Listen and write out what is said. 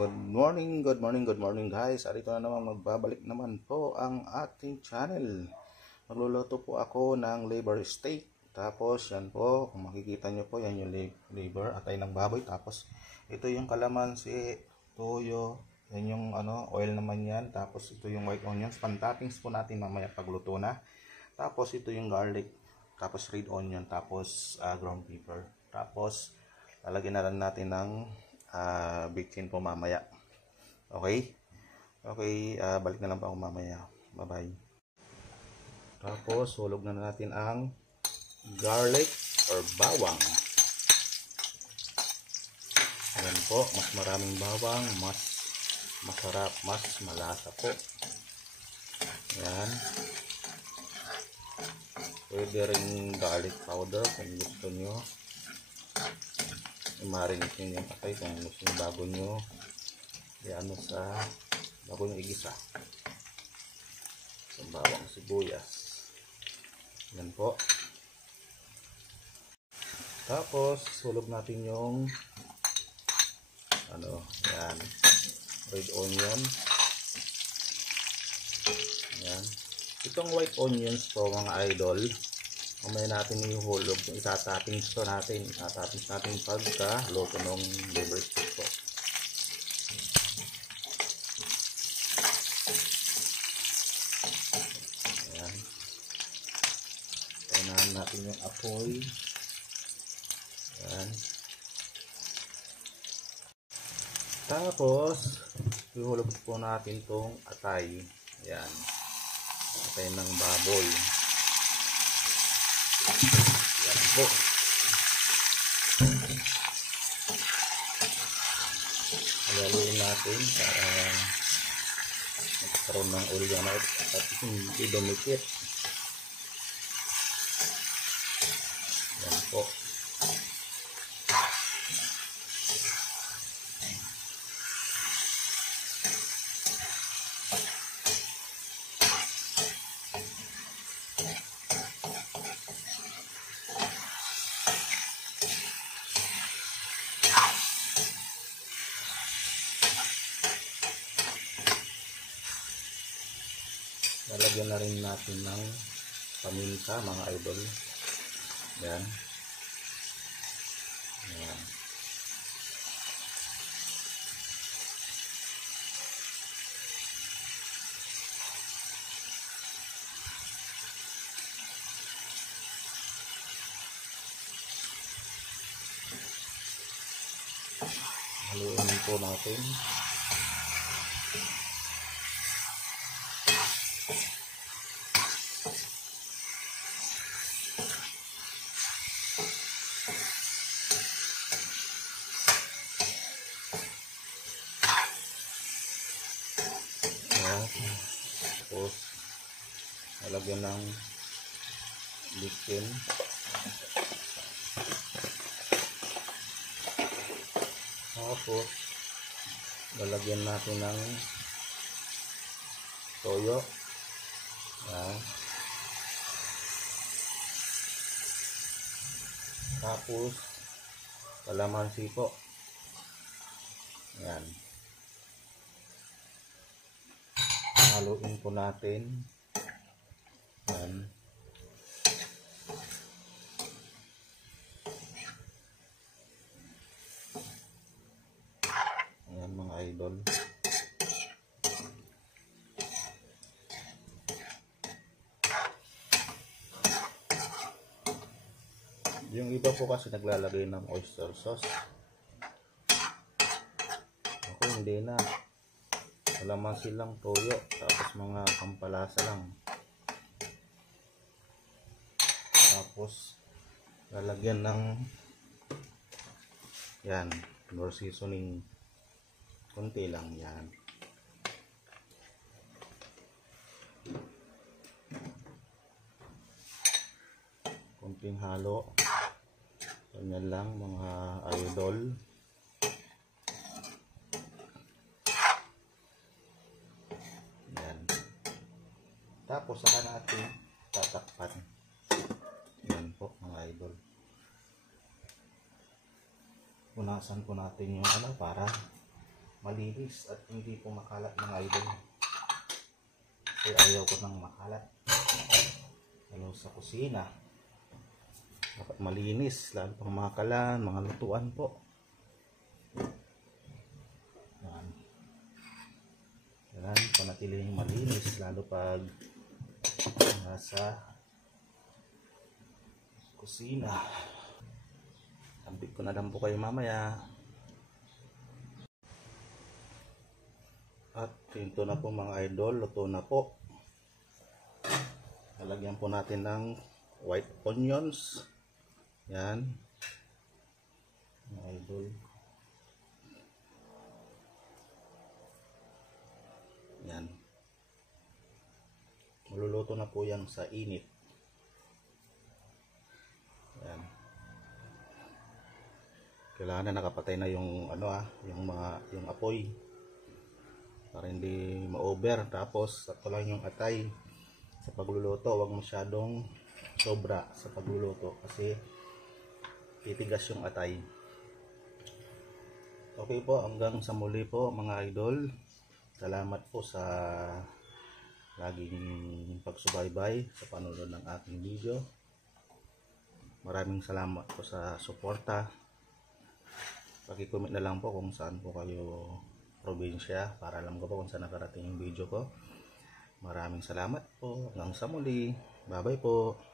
Good morning guys. Arito na naman, magbabalik naman po ang ating channel. Magluluto po ako ng liver steak. Tapos yan po, kung makikita nyo po, yan yung liver, atay ng baboy. Tapos ito yung kalamansi, toyo, yan yung oil naman yan. Tapos ito yung white onions, pan-toppings po natin mamaya pagluto na. Tapos ito yung garlic, tapos red onion, tapos ground pepper. Tapos lalagyan na lang natin ng bitchin po mamaya. Okay, balik na lang po ako mamaya. Bye bye. Tapos hulog na natin ang garlic or bawang. Ayan po, mas maraming bawang, mas masarap, mas malasa po. Ayan. Pwede rin garlic powder kung gusto nyo. I-marinate nyo yung patay kung gusto nyo bago nyo bago nyo igisa. So, bawang sibuyas. Yan po. Tapos hulog natin yung yan, red onion. Yan. Itong white onions po mga idol, mamaya natin ihulog, itatappings natin pagka luto ng liver steak po. Ayan. Kailangan natin yung apoy. Ayan. Tapos ihulog po natin tong atay. Ayan. Atay ng baboy. Yan po. Haluin natin para magkaroon ng oil at hindi dumikit. Yan po. Lalagyan na rin natin ng paminta mga idol. Yan. Yan. Haluin po natin. Tapos lalagyan ng bitchin. Tapos lalagyan natin ng toyo. Yan. Tapos kalamansi po. Yan. Haluin po natin. Yan. Ayan mga idol. Yung iba po kasi naglalagay ng oyster sauce. Ako hindi na. Kalamansi lang, toyo, tapos mga pampalasa lang. Tapos lalagyan ng yan, more seasoning. Kunti lang yan. Kunting halo. Ganyan lang mga idol. Tapos saka natin tatakpan. Yan po mga idol. Punasan po natin yung para malinis at hindi po makalat mga idol. Kasi ayaw ko ng makalat. Ano sa kusina. Dapat malinis, lalo pang mga kalan, mga lutuan po. Yan. Yan, panatiling malinis, lalo pag nasa kusina. Tambik ko na lang po kayo mamaya. At ito na po mga idol, luto na po. Lalagyan po natin ng white onions. Yan. Mga idol. Yan. Maluluto na po yan sa init. Yan. Kailangan na nakapatay na yung yung apoy para hindi ma-over. Tapos sakto lang yung atay sa pagluluto. Huwag masyadong sobra sa pagluluto kasi titigas yung atay. Okay po, hanggang sa muli po mga idol. Salamat po sa laging pagsubaybay sa panonood ng aking video. Maraming salamat po sa suporta. Paki-comment na lang po kung saan po kayo probinsya para alam ko po kung saan nakarating yung video ko. Maraming salamat po. Hanggang sa muli. Bye bye po.